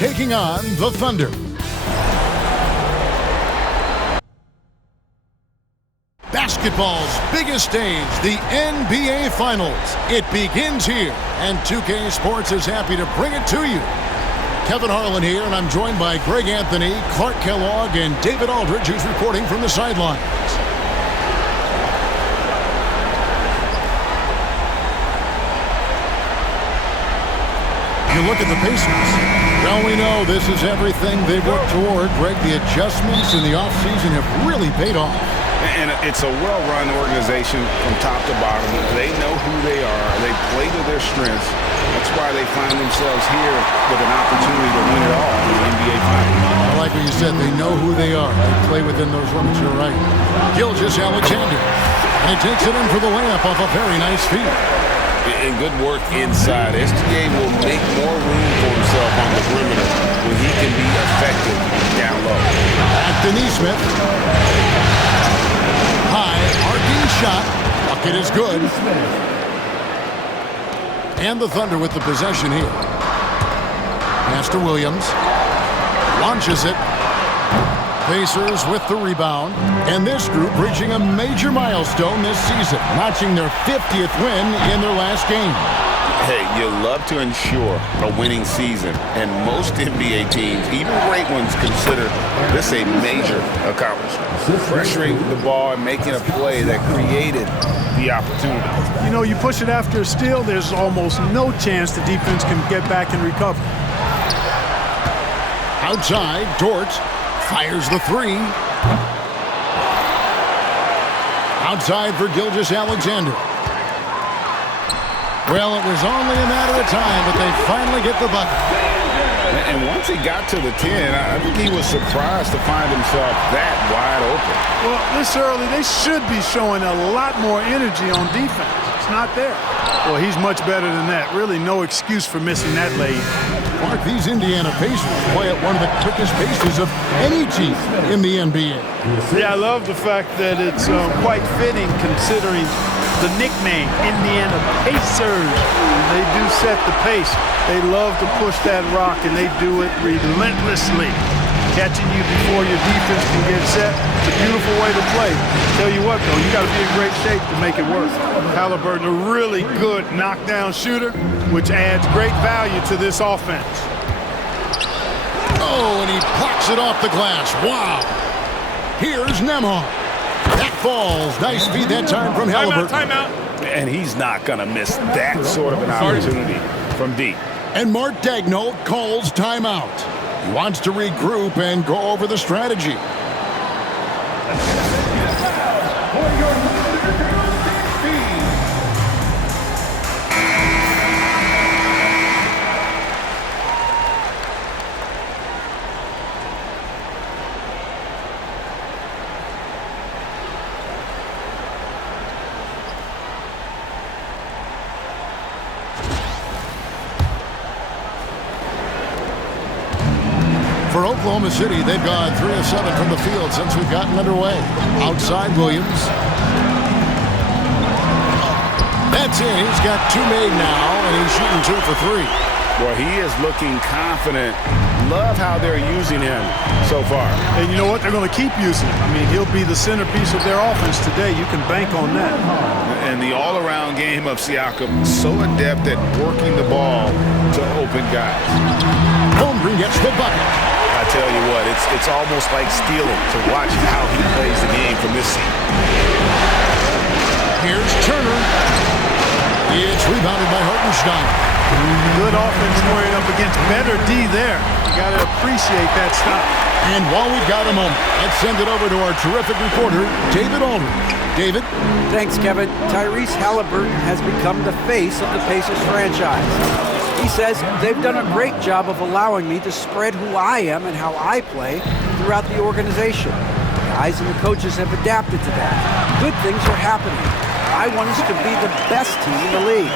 taking on the Thunder. Basketball's biggest stage, the NBA Finals. It begins here, and 2K Sports is happy to bring it to you. Kevin Harlan here, and I'm joined by Greg Anthony, Clark Kellogg, and David Aldridge, who's reporting from the sidelines. You look at the Pacers. Well, we know this is everything they've worked toward. Greg, the adjustments in the offseason have really paid off. And it's a well-run organization from top to bottom. They know who they are. They play to their strengths. That's why they find themselves here with an opportunity to win it all in the NBA Finals. I like what you said. They know who they are. They play within those limits. You're right. Gilgeous-Alexander. And he takes it in for the layup off a very nice feed. And good work inside. SGA will make more room for himself on the perimeter when he can be effective down low. Back to Nesmith. High, arcing shot. Bucket is good. And the Thunder with the possession here. Pass to Williams. Launches it. Pacers with the rebound. And this group reaching a major milestone this season, notching their 50th win in their last game. Hey, you love to ensure a winning season, and most NBA teams, even great ones, consider this a major accomplishment. Pressuring the ball and making a play that created the opportunity. You know, you push it after a steal, there's almost no chance the defense can get back and recover. Outside, Dort fires the three. Outside for Gilgeous-Alexander. Well, it was only a matter of time, but they finally get the bucket. And once he got to the 10, I think he was surprised to find himself that wide open. Well, this early, they should be showing a lot more energy on defense. It's not there. Well, he's much better than that. Really no excuse for missing that lay. Mark, these Indiana Pacers play at one of the quickest paces of any team in the NBA. Yeah, I love the fact that it's quite fitting considering the nickname, Indiana Pacers. They do set the pace. They love to push that rock, and they do it relentlessly. Catching you before your defense can get set. It's a beautiful way to play. Tell you what, though, you got to be in great shape to make it work. Halliburton, a really good knockdown shooter, which adds great value to this offense. Oh, and he plucks it off the glass. Wow. Here's Nembhard. That falls. Nice feed that time from Halliburton. Timeout. And he's not going to miss that sort of an opportunity from deep. And Mark Daigneault calls timeout. He wants to regroup and go over the strategy. For Oklahoma City, they've gone 3 of 7 from the field since we've gotten underway. Outside, Williams. That's it. He's got 2 made now, and he's shooting 2 for 3. Well, he is looking confident. Love how they're using him so far. And you know what? They're going to keep using him. I mean, he'll be the centerpiece of their offense today. You can bank on that. And the all-around game of Siakam, so adept at working the ball to open guys. Holmgren gets the bucket. I tell you what, it's almost like stealing to watch how he plays the game from this seat. Here's Turner. It's rebounded by Hartenstein. Good offense scoring up against better D there. You got to appreciate that stop. And while we've got a moment, let's send it over to our terrific reporter, David Aldridge. David? Thanks, Kevin. Tyrese Halliburton has become the face of the Pacers franchise. He says they've done a great job of allowing me to spread who I am and how I play throughout the organization. The guys and the coaches have adapted to that. Good things are happening. I want us to be the best team in the league.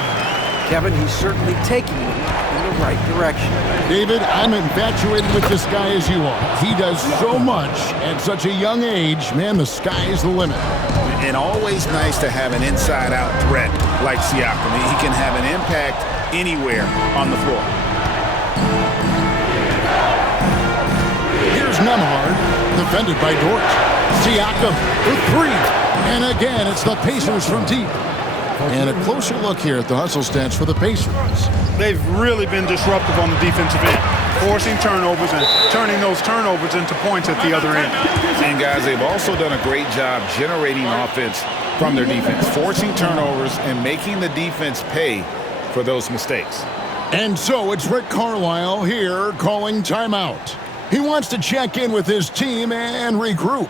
Kevin, he's certainly taking me in the right direction. David, I'm infatuated with this guy as you are. He does so much at such a young age. Man, the sky is the limit. And always nice to have an inside-out threat like Siakam. He can have an impact anywhere on the floor. Nembhard, defended by Dort. Siakam for three. And again, it's the Pacers from deep. And a closer look here at the hustle stats for the Pacers. They've really been disruptive on the defensive end, forcing turnovers and turning those turnovers into points at the other end. And guys, they've also done a great job generating offense from their defense, forcing turnovers and making the defense pay for those mistakes. And so it's Rick Carlisle here calling timeout. He wants to check in with his team and regroup.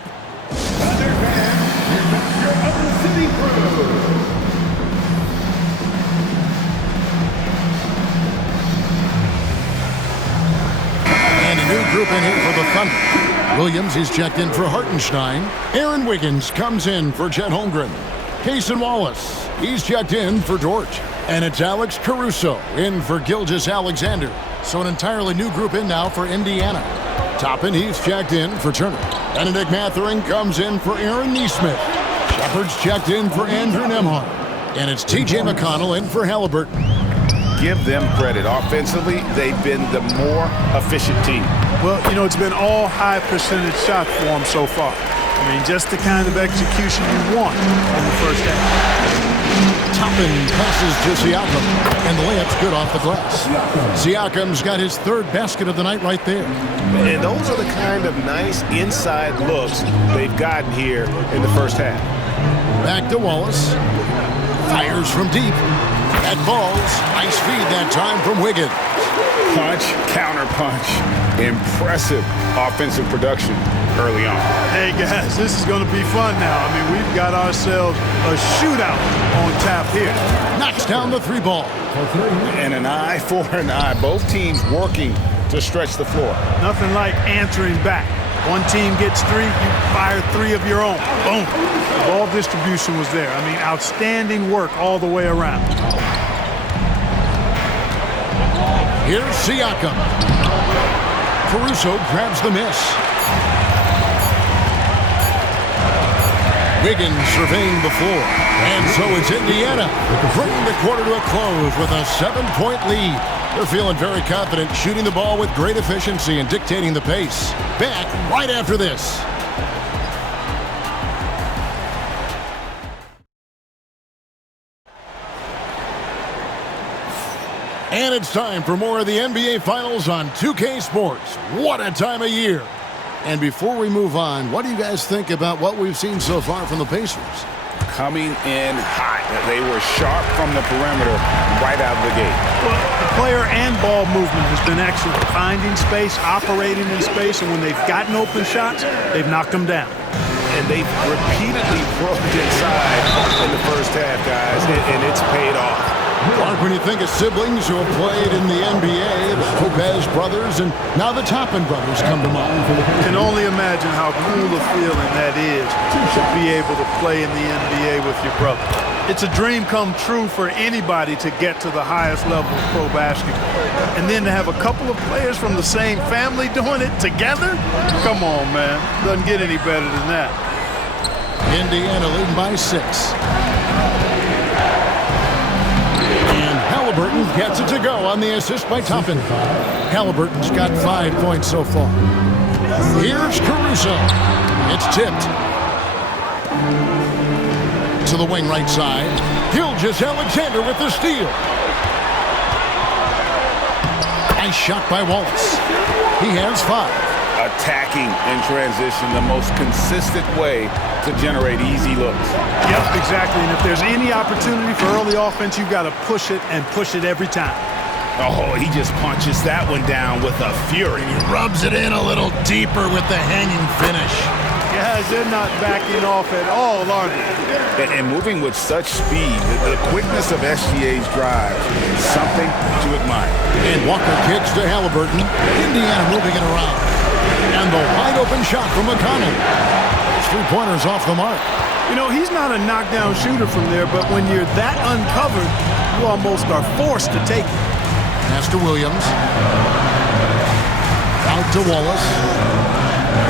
And a new group in here for the Thunder. Williams, he's checked in for Hartenstein. Aaron Wiggins comes in for Chet Holmgren. Cason Wallace, he's checked in for Dort. And it's Alex Caruso in for Gilgeous-Alexander. So an entirely new group in now for Indiana. Toppin, he's checked in for Turner. Benedict Mathurin comes in for Aaron Nesmith. Shepard's checked in for Andrew Nembhard. And it's T.J. McConnell in for Halliburton. Give them credit. Offensively, they've been the more efficient team. Well, you know, it's been all high percentage shots for them so far. I mean, just the kind of execution you want in the first half. Toppin passes to Siakam, and the layup's good off the glass. Siakam's got his third basket of the night right there. And those are the kind of nice inside looks they've gotten here in the first half. Back to Wallace. Fires from deep. That falls. Nice feed that time from Wiggins. Punch, counter punch. Impressive offensive production early on. Hey, guys, this is going to be fun now. I mean, we've got ourselves a shootout on tap here. Knocks down the three ball. And an eye for an eye. Both teams working to stretch the floor. Nothing like answering back. One team gets three, you fire three of your own. Boom. The ball distribution was there. I mean, outstanding work all the way around. Here's Siakam. Caruso grabs the miss. Wiggins surveying the floor. And so it's Indiana bringing the quarter to a close with a 7-point lead. They're feeling very confident, shooting the ball with great efficiency and dictating the pace. Back right after this. And it's time for more of the NBA Finals on 2K Sports. What a time of year. And before we move on, what do you guys think about what we've seen so far from the Pacers? Coming in hot. They were sharp from the perimeter right out of the gate. Well, the player and ball movement has been excellent. Finding space, operating in space, and when they've gotten open shots, they've knocked them down. And they've repeatedly probed inside in the first half, guys, and it's paid off. Mark, when you think of siblings who have played in the NBA, the Lopez brothers, and now the Toppin brothers come to mind. You can only imagine how cool a feeling that is to be able to play in the NBA with your brother. It's a dream come true for anybody to get to the highest level of pro basketball. And then to have a couple of players from the same family doing it together? Come on, man. Doesn't get any better than that. Indiana leading by 6. Halliburton gets it to go on the assist by Toppin. Halliburton's got 5 points so far. Here's Caruso. It's tipped. To the wing right side. Gilgeous-Alexander with the steal. Nice shot by Wallace. He has 5. Attacking in transition, the most consistent way to generate easy looks. Yep, exactly. And if there's any opportunity for early offense, you've got to push it and push it every time. Oh, he just punches that one down with a fury. He rubs it in a little deeper with the hanging finish. Guys, they're not backing off at all, are they? And moving with such speed, the quickness of SGA's drive is something to admire. And Walker kicks to Halliburton. Indiana moving it around. And the wide-open shot from McConnell. His three-pointer's off the mark. You know, he's not a knockdown shooter from there, but when you're that uncovered, you almost are forced to take it. Pass to Williams. Out to Wallace.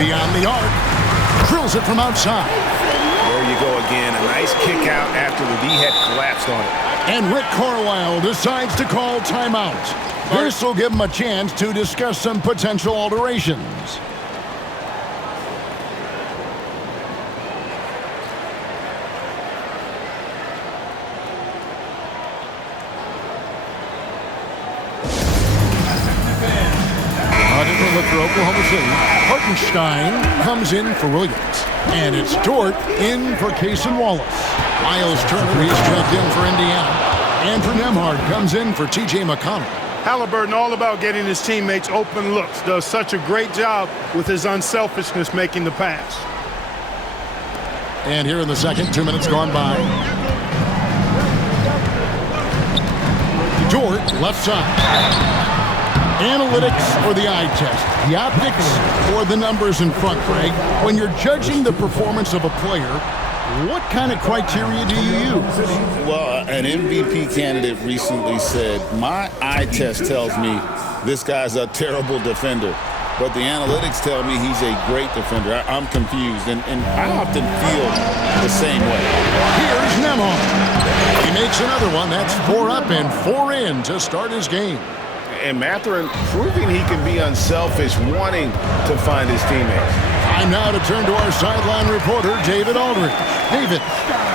Beyond the arc. Drills it from outside. There you go again. A nice kick out after the D had collapsed on it. And Rick Carlisle decides to call timeout. This will give him a chance to discuss some potential alterations. different look for Oklahoma City. Hartenstein comes in for Williams. And it's Dort in for Cason Wallace. Miles Turner, he's checked in for Indiana. Andrew Nembhard comes in for T.J. McConnell. Halliburton, all about getting his teammates open looks, does such a great job with his unselfishness making the pass. And here in the second, 2 minutes gone by. Dort, left side. Analytics or the eye test? The optics or the numbers in front, Greg? When you're judging the performance of a player, what kind of criteria do you use? Well, an MVP candidate recently said, my eye test tells me this guy's a terrible defender, but the analytics tell me he's a great defender. I'm confused, and I often feel the same way. Here's Nembhard. He makes another one. That's 4 up and 4 in to start his game. And Mathurin proving he can be unselfish, wanting to find his teammates. Time now to turn to our sideline reporter, David Aldridge. David.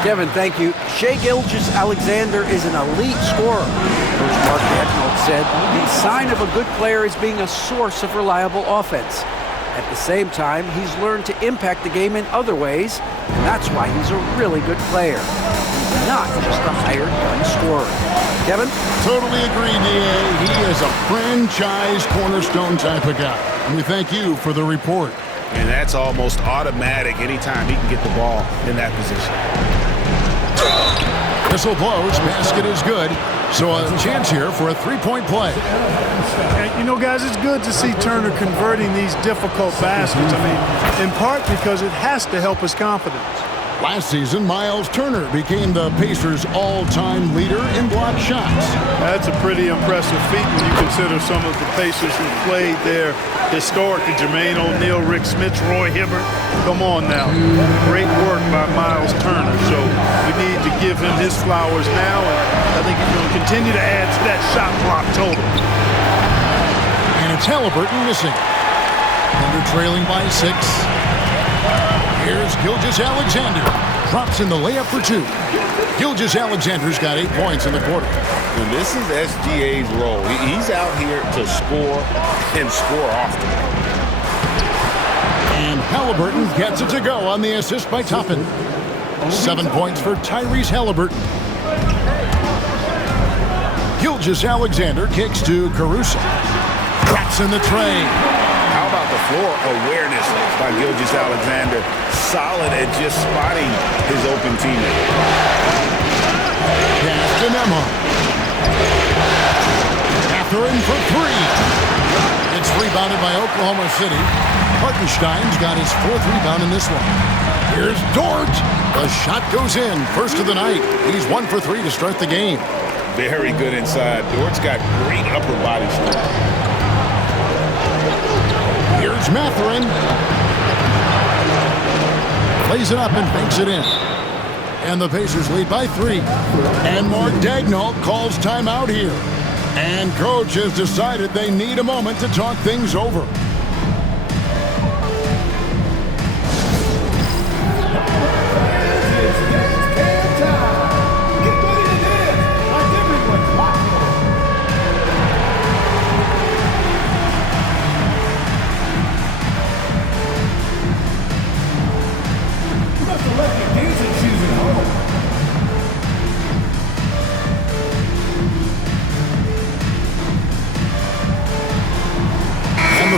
Kevin, thank you. Shai Gilgeous-Alexander is an elite scorer. Coach Mark Daigneault said the sign of a good player is being a source of reliable offense. At the same time, he's learned to impact the game in other ways, and that's why he's a really good player. He's not just a hired gun scorer. Kevin? Totally agree, D.A. He is a franchise cornerstone type of guy. And we thank you for the report. And that's almost automatic anytime he can get the ball in that position. Whistle blows, basket is good. So a chance here for a three-point play. And, you know, guys, it's good to see Turner converting these difficult baskets. I mean, in part because it has to help his confidence. Last season, Miles Turner became the Pacers' all-time leader in block shots. That's a pretty impressive feat when you consider some of the Pacers who played there historically. Jermaine O'Neal, Rick Smits, Roy Hibbert. Come on now. Great work by Miles Turner. So we need to give him his flowers now, and I think he's going to continue to add to that shot block total. And it's Halliburton missing. Thunder trailing by 6. Here's Gilgeous-Alexander. Drops in the layup for 2. Gilgeous-Alexander's got 8 points in the quarter. And this is SGA's role. He's out here to score and score often. And Halliburton gets it to go on the assist by Toppin. 7 points for Tyrese Halliburton. Gilgeous-Alexander kicks to Caruso. Drops in the tray. How about the floor awareness by Gilgeous-Alexander? Solid at just spotting his open teammate. Pass to Nembhard. Mathurin for 3. It's rebounded by Oklahoma City. Hartenstein's got his 4th rebound in this one. Here's Dort. The shot goes in. First of the night. He's 1 for 3 to start the game. Very good inside. Dort's got great upper body strength. Here's Mathurin. Plays it up and banks it in. And the Pacers lead by 3. And Mark Daigneault calls timeout here. And coach has decided they need a moment to talk things over.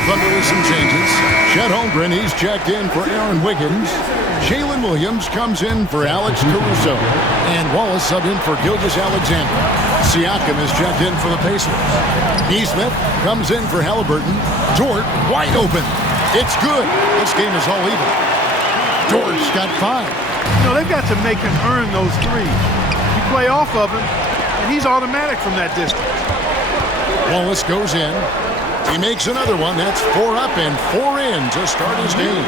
Thunder with some changes. Chet Holmgren, he's checked in for Aaron Wiggins. Jalen Williams comes in for Alex Caruso. And Wallace subbed in for Gilgeous-Alexander. Siakam is checked in for the Pacers. Nesmith comes in for Halliburton. Dort wide open. It's good. This game is all even. Dort's got 5. You know, they've got to make him earn those threes. You play off of him, and he's automatic from that distance. Wallace goes in. He makes another one. That's 4 up and 4 in to start his game.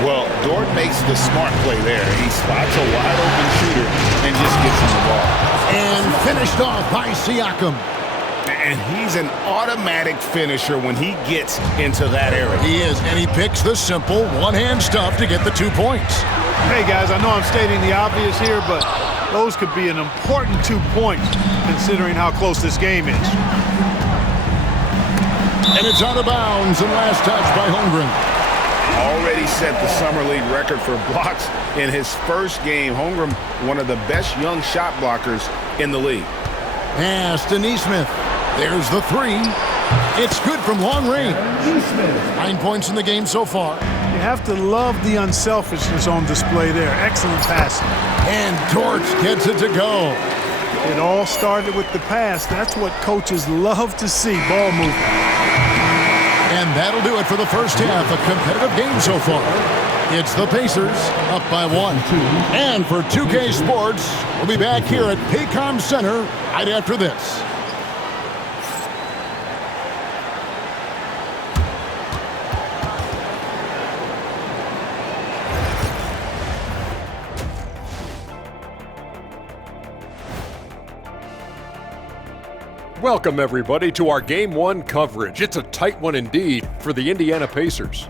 Well, Dort makes the smart play there. He spots a wide open shooter and just gets him the ball. And finished off by Siakam. And he's an automatic finisher when he gets into that area. He is, and he picks the simple one-hand stuff to get the 2 points. Hey, guys, I know I'm stating the obvious here, but those could be an important 2 points considering how close this game is. And it's out of bounds and last touch by Holmgren. Already set the summer league record for blocks in his first game. Holmgren, one of the best young shot blockers in the league. Pass to Nesmith. There's the three. It's good from long range. 9 points in the game so far. You have to love the unselfishness on display there. Excellent passing. And Dort gets it to go. It all started with the pass. That's what coaches love to see, ball movement. And that'll do it for the first half. A competitive game so far. It's the Pacers up by 1. And for 2K Sports, we'll be back here at Paycom Center right after this. Welcome, everybody, to our Game 1 coverage. It's a tight one indeed for the Indiana Pacers.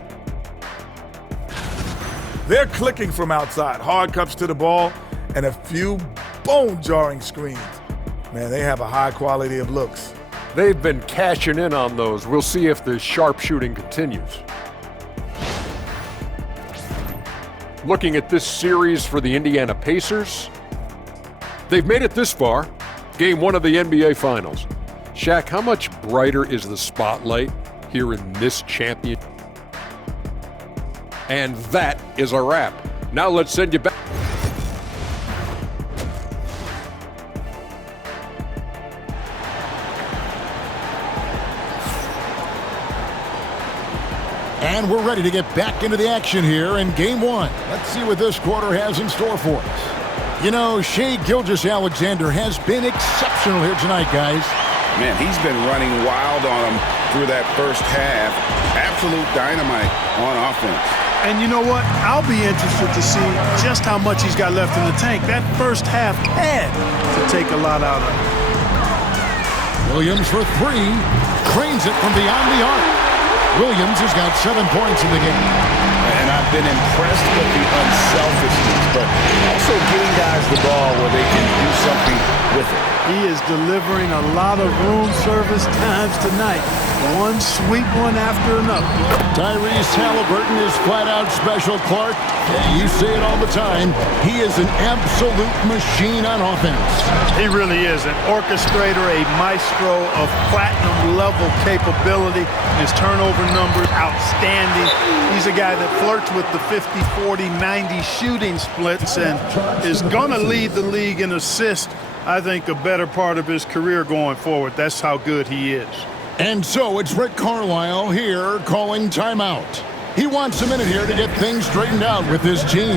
They're clicking from outside, hard cuts to the ball, and a few bone-jarring screens. Man, they have a high quality of looks. They've been cashing in on those. We'll see if the sharpshooting continues. Looking at this series for the Indiana Pacers, they've made it this far, Game 1 of the NBA Finals. Shaq, how much brighter is the spotlight here in this champion? And that is a wrap. Now let's send you back. And we're ready to get back into the action here in Game 1. Let's see what this quarter has in store for us. You know, Shai Gilgeous-Alexander has been exceptional here tonight, guys. Man, he's been running wild on him through that first half. Absolute dynamite on offense. And you know what? I'll be interested to see just how much he's got left in the tank. That first half had to take a lot out of him. Williams for 3. Cranes it from beyond the arc. Williams has got 7 points in the game. And I've been impressed with the unselfishness, but also getting guys the ball where they can do something with it. He is delivering a lot of room service times tonight. One sweet one after another. Tyrese Halliburton is flat out special, Clark. You say it all the time. He is an absolute machine on offense. He really is an orchestrator, a maestro of platinum-level capability. His turnover numbers, outstanding. He's a guy that flirts with the 50, 40, 90 shooting splits and is going to lead the league in assists, I think, a better part of his career going forward. That's how good he is. And so it's Rick Carlisle here calling timeout. He wants a minute here to get things straightened out with his team.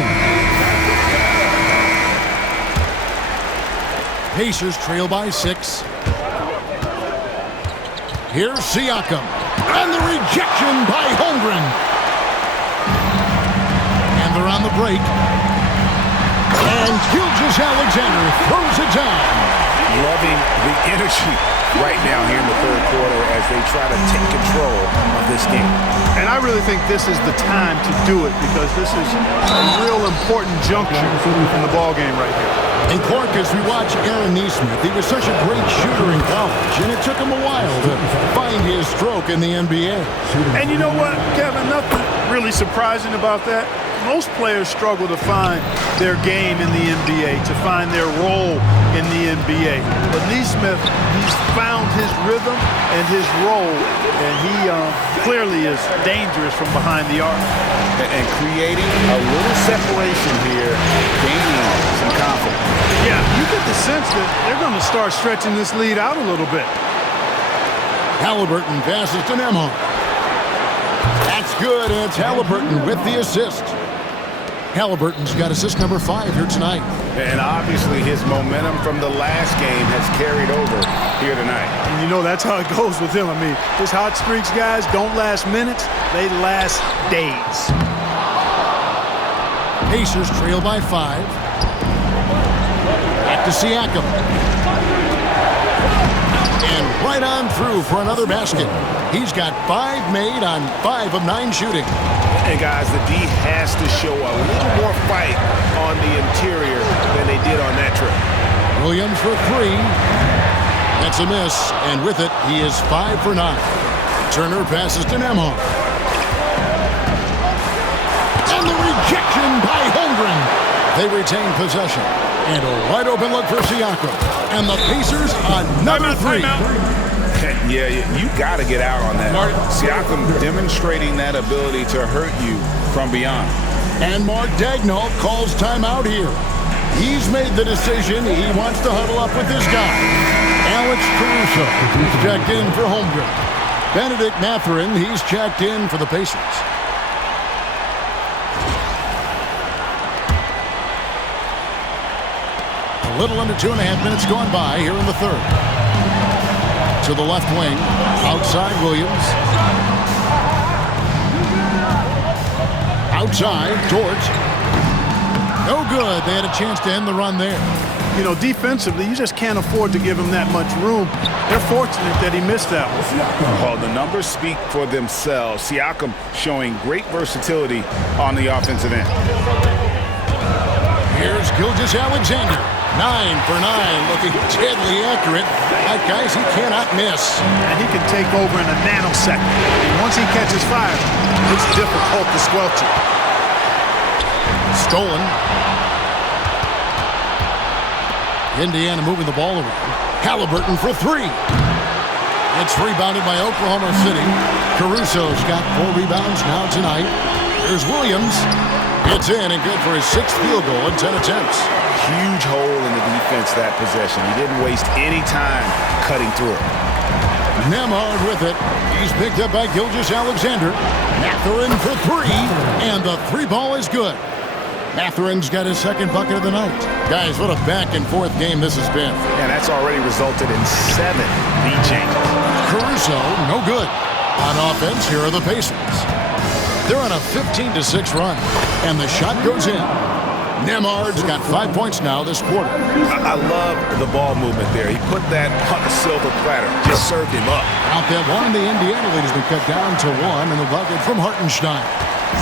Pacers trail by 6. Here's Siakam. And the rejection by Holmgren. And they're on the break. And Gilgeous-Alexander throws it down. Loving the energy right now here in the third quarter as they try to take control of this game. And I really think this is the time to do it because this is a real important juncture in the ball game right here. And Clark, as we watch Aaron Nesmith, he was such a great shooter in college, and it took him a while to find his stroke in the NBA. And you know what, Kevin, nothing really surprising about that. Most players struggle to find their game in the NBA, to find their role in the NBA. But Nesmith, he's found his rhythm and his role, and he clearly is dangerous from behind the arc. And creating a little separation here, gaining some confidence. Yeah, you get the sense that they're going to start stretching this lead out a little bit. Halliburton passes to Nembhard. That's good, and it's Halliburton with the assist. Halliburton's got assist number 5 here tonight. And obviously his momentum from the last game has carried over here tonight. And you know that's how it goes with him. I mean, his hot streaks, guys, don't last minutes. They last days. Pacers trail by 5. Back to Siakam. And right on through for another basket. He's got 5 made on 5 of 9 shooting. And guys, the D has to show a little more fight on the interior than they did on that trip. Williams for 3. That's a miss, and with it, he is 5 for 9. Turner passes to Nembhard. And the rejection by Holmgren. They retain possession. And a wide open look for Siakam. And the Pacers another three. Yeah, you got to get out on that. Siakam demonstrating that ability to hurt you from beyond. And Mark Daigneault calls timeout here. He's made the decision. He wants to huddle up with this guy. Alex Caruso is checked in for Holmgren. Benedict Mathurin, he's checked in for the Pacers. A little under 2.5 minutes gone by here in the third. To the left wing, outside Williams. Outside, George. No good. They had a chance to end the run there. You know, defensively, you just can't afford to give him that much room. They're fortunate that he missed that one. Well, the numbers speak for themselves. Siakam showing great versatility on the offensive end. Here's Gilgeous-Alexander. 9 for 9, looking deadly accurate. Like guys, he cannot miss. And he can take over in a nanosecond. And once he catches fire, it's difficult to squelch it. Stolen. Indiana moving the ball around. Halliburton for three. It's rebounded by Oklahoma City. Caruso's got 4 rebounds now tonight. Here's Williams. It's in and good for his 6th field goal in 10 attempts. Huge hole in the defense that possession. He didn't waste any time cutting through it. Nembhard with it. He's picked up by Gilgeous-Alexander. Mathurin for 3, and the 3 ball is good. Mathurin's got his 2nd bucket of the night. Guys, what a back-and-forth game this has been. And that's already resulted in 7 lead changes. Caruso, no good. On offense, here are the Pacers. They're on a 15-6 run, and the shot goes in. Nembhard's got 5 points now this quarter. I love the ball movement there. He put that on a silver platter, just served him up. Out that one, the Indiana lead has been cut down to 1, and the bucket from Hartenstein.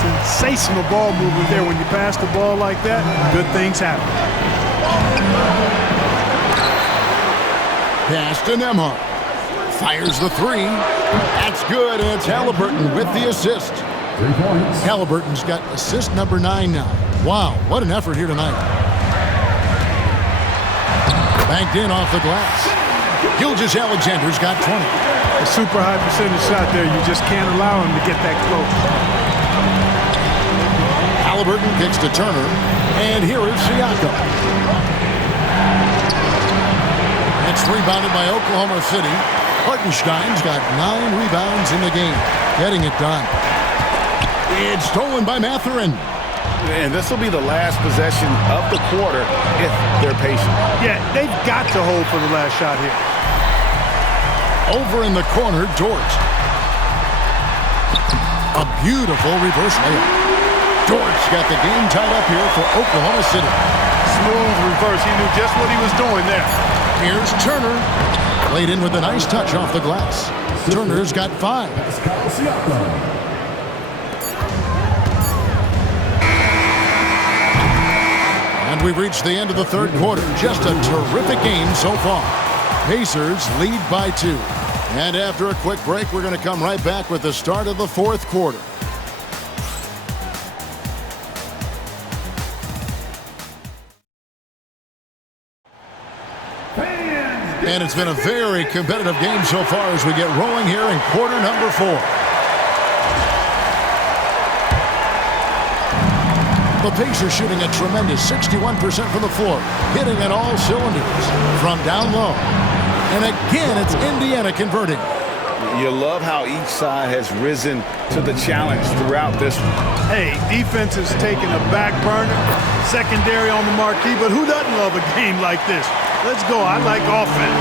Sensational ball movement there. When you pass the ball like that, good things happen. Pass to Nembhard. Fires the 3. That's good, and it's Halliburton with the assist. 3 points. Halliburton's got assist number 9 now. Wow, what an effort here tonight. Banked in off the glass. Gilgeous-Alexander's got 20. A super high percentage shot there. You just can't allow him to get that close. Halliburton kicks to Turner, and here is Siakam. It's rebounded by Oklahoma City. Hartenstein's got 9 rebounds in the game, getting it done. It's stolen by Mathurin. And this will be the last possession of the quarter if they're patient. Yeah, they've got to hold for the last shot here. Over in the corner, George. A beautiful reverse layup. George got the game tied up here for Oklahoma City. Smooth reverse. He knew just what he was doing there. Here's Turner. Laid in with a nice touch off the glass. Turner's got 5. And we've reached the end of the third quarter. Just a terrific game so far. Pacers lead by 2. And after a quick break, we're going to come right back with the start of the fourth quarter. And it's been a very competitive game so far as we get rolling here in quarter number 4. The Pacers shooting a tremendous 61% from the floor, hitting at all cylinders from down low. And again, it's Indiana converting. You love how each side has risen to the challenge throughout this one. Hey, defense is taking a back burner, secondary on the marquee, but who doesn't love a game like this? Let's go. I like offense.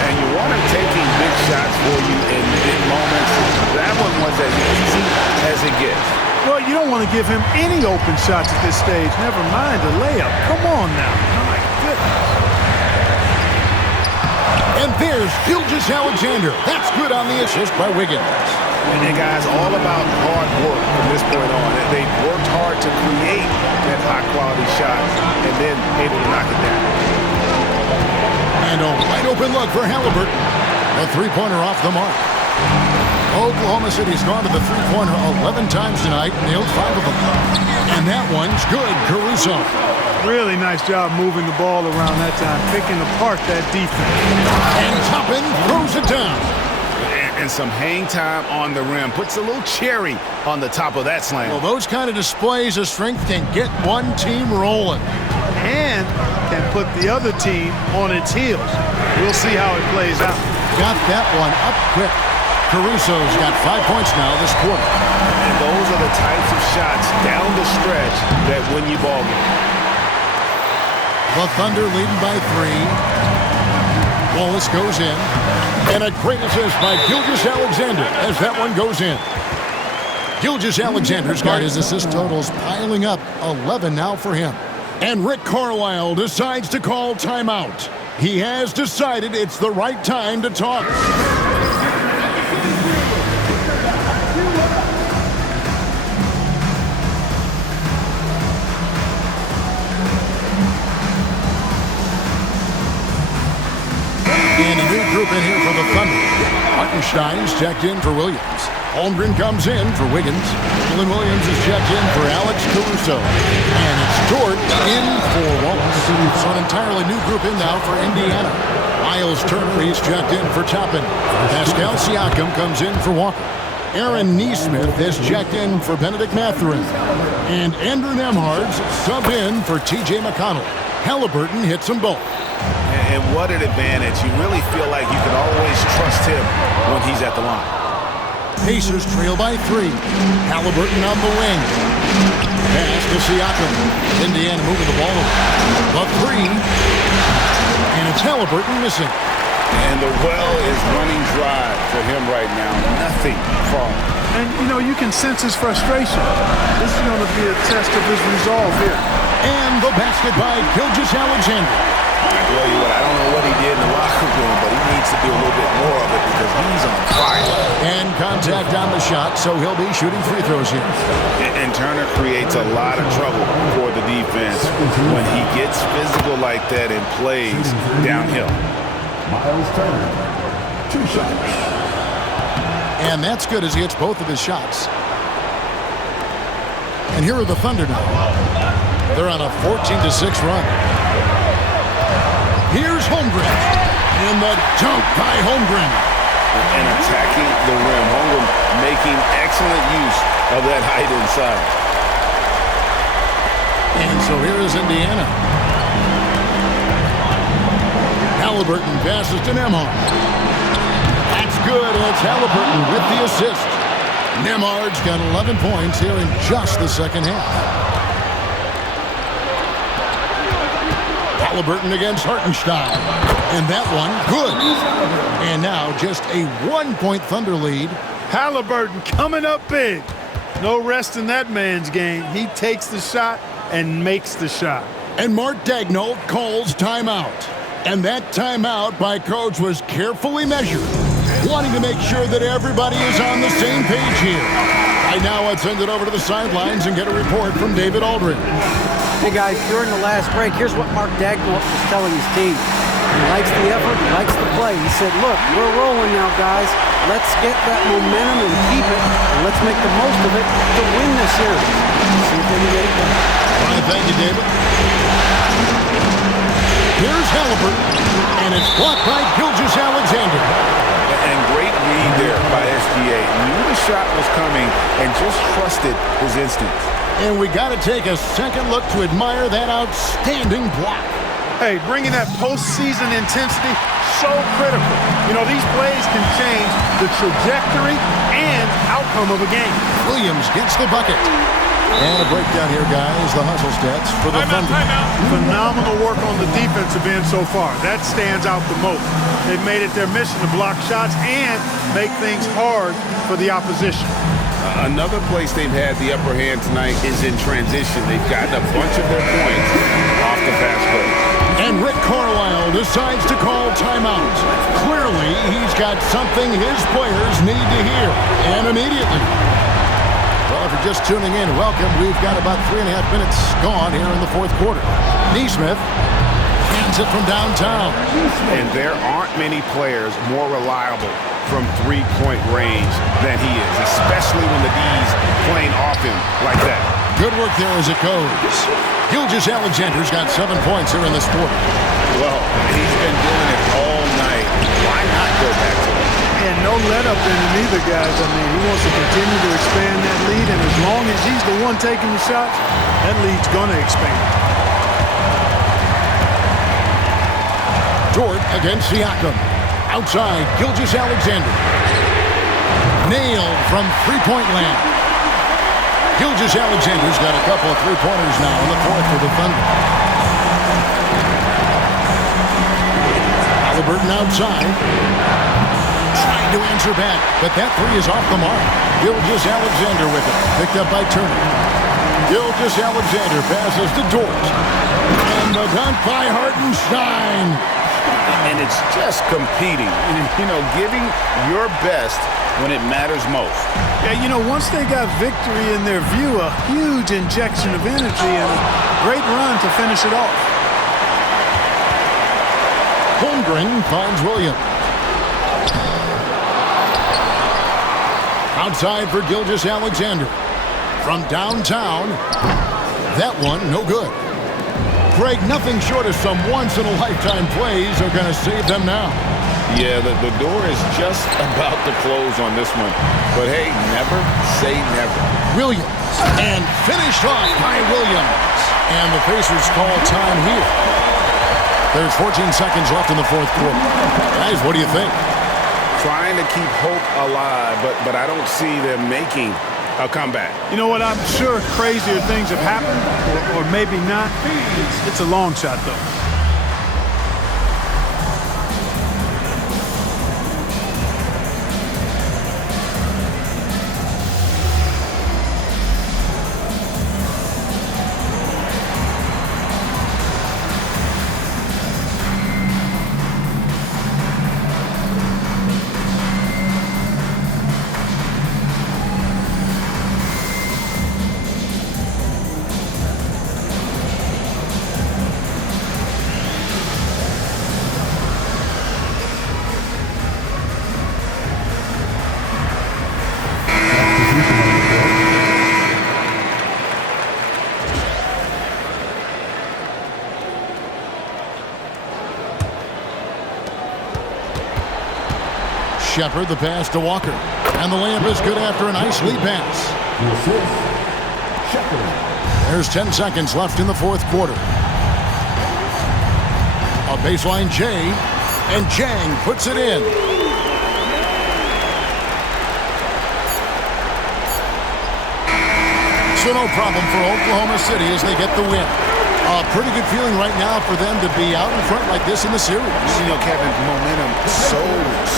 And you want him taking big shots for you in big moments. That one was as easy as it gets. Well, you don't want to give him any open shots at this stage. Never mind a layup. Come on now. My goodness. And there's Gilgeous-Alexander. That's good on the assist by Wiggins. And guys, all about hard work from this point on. They've worked hard to create that high-quality shot and then able to knock it down. And a wide open look for Halliburton. A 3-pointer off the mark. Oklahoma City's gone to the three-pointer 11 times tonight, nailed 5 of them. And that one's good, Caruso. Really nice job moving the ball around that time, picking apart that defense. And Toppin throws it down. And some hang time on the rim. Puts a little cherry on the top of that slam. Well, those kind of displays of strength can get one team rolling. And can put the other team on its heels. We'll see how it plays out. Got that one up quick. Caruso's got 5 points now this quarter. And those are the types of shots down the stretch that win you ball games. The Thunder leading by 3. Wallace goes in. And a great assist by Gilgeous-Alexander as that one goes in. Gilgeous-Alexander's got his assist totals piling up. 11 now for him. And Rick Carlisle decides to call timeout. He has decided it's the right time to talk. And a new group in here for the Thunder. Hartenstein's checked in for Williams. Holmgren comes in for Wiggins. Dylan Williams is checked in for Alex Caruso. And it's Dort in for Wallace. So an entirely new group in now for Indiana. Miles Turner, he's checked in for Toppin. Pascal Siakam comes in for Walker. Aaron Nesmith is checked in for Benedict Mathurin. And Andrew Nembhard's subbed in for T.J. McConnell. Halliburton hits them both. And what an advantage. You really feel like you can always trust him when he's at the line. Pacers trail by 3. Halliburton on the wing. Pass to Siakam. Indiana moving the ball over. But 3. And it's Halliburton missing. And the well is running dry for him right now. Nothing falling. And, you know, you can sense his frustration. This is going to be a test of his resolve here. And the basket by Gilgeous-Alexander. Well, I don't know what he did in the locker room, but he needs to do a little bit more of it because he's on fire. And contact on the shot, so he'll be shooting free throws here. And Turner creates a lot of trouble for the defense when he gets physical like that and plays downhill. Miles Turner, 2 shots. And that's good as he hits both of his shots. And here are the Thunder now. They're on a 14-6 run. Here's Holmgren. And the dunk by Holmgren. And attacking the rim. Holmgren making excellent use of that height inside. And so here is Indiana. Halliburton passes to Nembhard. That's good, and it's Halliburton with the assist. Nembhard's got 11 points here in just the second half. Halliburton against Hartenstein. And that one, good. And now just a 1-point Thunder lead. Halliburton coming up big. No rest in that man's game. He takes the shot and makes the shot. And Mark Daigneault calls timeout. And that timeout by Coach was carefully measured, wanting to make sure that everybody is on the same page here. Right now, let's send it over to the sidelines and get a report from David Aldridge. Hey guys, during the last break, here's what Mark Daigneault was telling his team. He likes the effort, he likes the play. He said, look, we're rolling now, guys. Let's get that momentum and keep it, and let's make the most of it to win this series. See if they can get it done. All right, thank you, David. Here's Halliburton, and it's blocked by Gilgeous-Alexander. And great read there by SGA. Knew the shot was coming and just trusted his instincts. And we got to take a second look to admire that outstanding block. Hey, bringing that postseason intensity, so critical. You know, these plays can change the trajectory and outcome of a game. Williams gets the bucket. And a breakdown here, guys. The hustle stats for the Thunder. Phenomenal work on the defensive end so far. That stands out the most. They've made it their mission to block shots and make things hard for the opposition. Another place they've had the upper hand tonight is in transition. They've gotten a bunch of their points off the fast break. And Rick Carlisle decides to call timeout. Clearly, he's got something his players need to hear, and immediately. Well, if you're just tuning in, welcome. We've got about 3.5 minutes gone here in the fourth quarter. Nesmith hands it from downtown. And there aren't many players more reliable from three-point range than he is, especially when the D's playing off him like that. Good work there as it goes. Gilgeous-Alexander's got 7 points here in this quarter. Well, he's been doing it all night. Why not go back to it? And no let-up in him either, guys. I mean, he wants to continue to expand that lead, and as long as he's the one taking the shots, that lead's going to expand. Dort against Siakam. Outside, Gilgeous-Alexander. Nailed from three-point land. Gilgeous-Alexander's got a couple of three-pointers now in the fourth for the Thunder. Halliburton outside. Trying to answer back, but that three is off the mark. Gilgeous-Alexander with it. Picked up by Turner. Gilgeous-Alexander passes to Dort. And the dunk by Hartenstein. And it's just competing, giving your best when it matters most. Yeah, once they got victory in their view, a huge injection of energy and a great run to finish it off. Holmgren finds Williams. Outside for Gilgeous-Alexander. From downtown. That one, no good. Greg, nothing short of some once-in-a-lifetime plays are going to save them now. Yeah, the door is just about to close on this one. But hey, never say never. Williams. And finished off by Williams. And the Pacers call time here. There's 14 seconds left in the fourth quarter. Guys, what do you think? Trying to keep hope alive, but I don't see them making a comeback. You know what? I'm sure crazier things have happened, or maybe not. It's a long shot, though. Shepard, the pass to Walker. And the layup is good after a nice lead pass. There's 10 seconds left in the fourth quarter. A baseline J, and Jang puts it in. So no problem for Oklahoma City as they get the win. A pretty good feeling right now for them to be out in front like this in the series. Kevin, momentum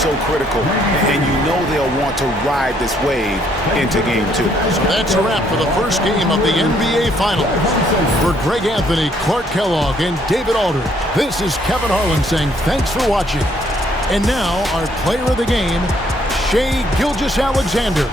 so critical, and they'll want to ride this wave into game two. So that's a wrap for the first game of the NBA Finals. For Greg Anthony, Clark Kellogg, and David Aldridge, this is Kevin Harlan saying thanks for watching. And now our player of the game, Shai Gilgeous-Alexander.